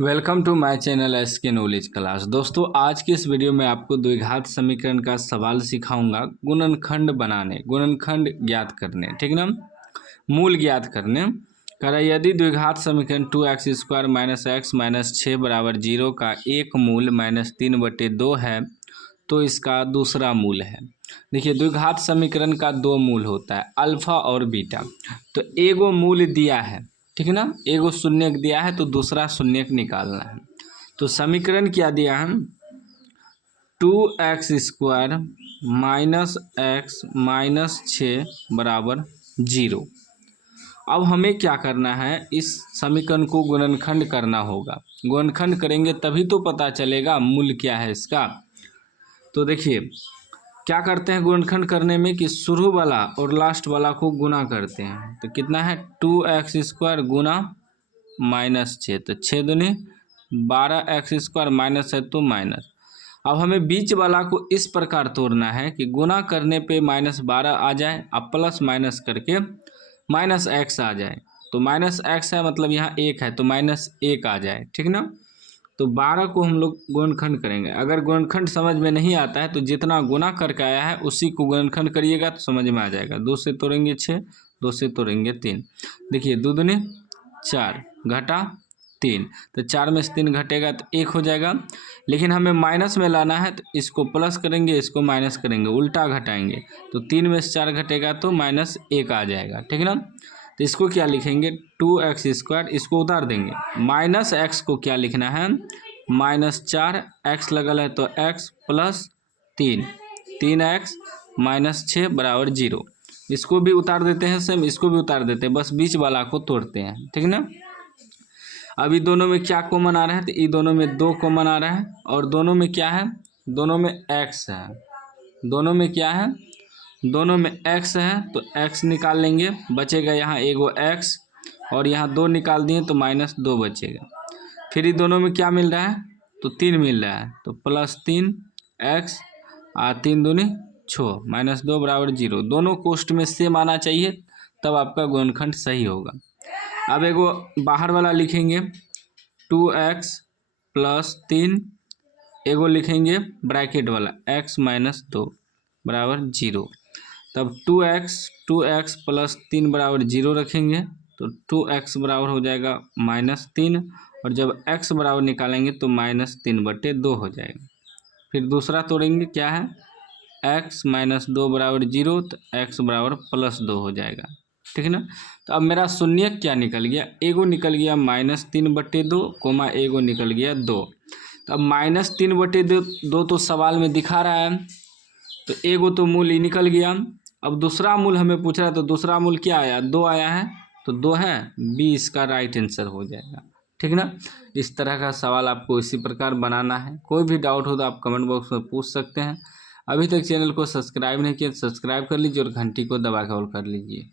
Welcome to my channel SK knowledge class. दोस्तों, आज की इस वीडियो में आपको द्विघात समीकरण का सवाल सिखाऊंगा। गुणनखंड बनाने, गुणनखंड ज्ञात करने, ठीक ना, मूल ज्ञात करने। कह रहा है यदि द्विघात समीकरण 2x² - x - 6 = 0 का एक मूल -3/2 है तो इसका दूसरा मूल है। देखिए, द्विघात समीकरण का दो मूल होता है, अल्फा और बीटा। तो एगो मूल दिया है, ठीक है ना, एगो शून्यक दिया है तो दूसरा शून्यक निकालना है। तो समीकरण क्या दिया है, 2x² - x - 6 = 0। अब हमें क्या करना है, इस समीकरण को गुणनखंड करना होगा। गुणनखंड करेंगे तभी तो पता चलेगा मूल क्या है इसका। तो देखिए क्या करते हैं गुणनखंड करने में कि शुरू वाला और लास्ट वाला को गुना करते हैं। तो कितना है, 2x² गुना -6, तो 6 दूनी 12x² माइनस है तो माइनस। अब हमें बीच वाला को इस प्रकार तोड़ना है कि गुना करने पे -12 आ जाए, अब प्लस माइनस करके -x आ जाए। तो -x है मतलब यहाँ 1 है तो -1 आ जाए, ठीक ना। तो 12 को हम लोग गुणनखंड करेंगे। अगर गुणनखंड समझ में नहीं आता है तो जितना गुना करके आया है उसी को गुणनखंड करिएगा तो समझ में आ जाएगा। 2 से तोड़ेंगे 6, 2 से तोड़ेंगे 3। देखिए 2 दूनी 4 घटा 3, तो 4 में से 3 घटेगा तो 1 हो जाएगा। लेकिन हमें माइनस में लाना है तो इसको प्लस करेंगे, इसको माइनस करेंगे, उल्टा घटाएंगे। तो 3 में से 4 घटेगा तो -1 आ जाएगा, ठीक ना। तो इसको क्या लिखेंगे, 2x², इसको उतार देंगे। -x को क्या लिखना है, -4, x लगल है तो x + 3, 3x - 6 = 0। इसको भी उतार देते हैं, सेम इसको भी उतार देते हैं, बस बीच वाला को तोड़ते हैं, ठीक ना। अभी दोनों में क्या कॉमन आ रहा है, तो ये दोनों में 2 कॉमन आ रहा है और दोनों में क्या है, दोनों में x है। दोनों में क्या है, दोनों में x है तो x निकाल लेंगे, बचेगा यहाँ एगो x और यहाँ 2 निकाल दिए तो -2 बचेगा। फिर ये दोनों में क्या मिल रहा है, तो 3 मिल रहा है तो +3x और 3 दूनी 6 -2 = 0। दोनों कोष्ठ में सेम आना चाहिए तब आपका गुणनखंड सही होगा। अब एगो बाहर वाला लिखेंगे 2x + 3, एगो लिखेंगे ब्रैकेट वाला x - 2 = 0। तब 2x + 3 = 0 रखेंगे तो 2x बराबर हो जाएगा -3 और जब x बराबर निकालेंगे तो -3/2 हो जाएगा। फिर दूसरा तोड़ेंगे, क्या है, x - 2 = 0 तो x बराबर +2 हो जाएगा, ठीक है ना। तो अब मेरा शून्यक क्या निकल गया, एगो निकल गया -3/2 कोमा एगो निकल गया 2। तो अब -3/2 तो सवाल में दिखा रहा है तो एगो तो मूल ही निकल गया। अब दूसरा मूल हमें पूछ रहा है तो दूसरा मूल क्या आया, 2 आया है तो 2 है, बी इसका राइट आंसर हो जाएगा, ठीक ना। इस तरह का सवाल आपको इसी प्रकार बनाना है। कोई भी डाउट हो तो आप कमेंट बॉक्स में पूछ सकते हैं। अभी तक चैनल को सब्सक्राइब नहीं किया तो सब्सक्राइब कर लीजिए और घंटी को दबा के ऑल कर लीजिए।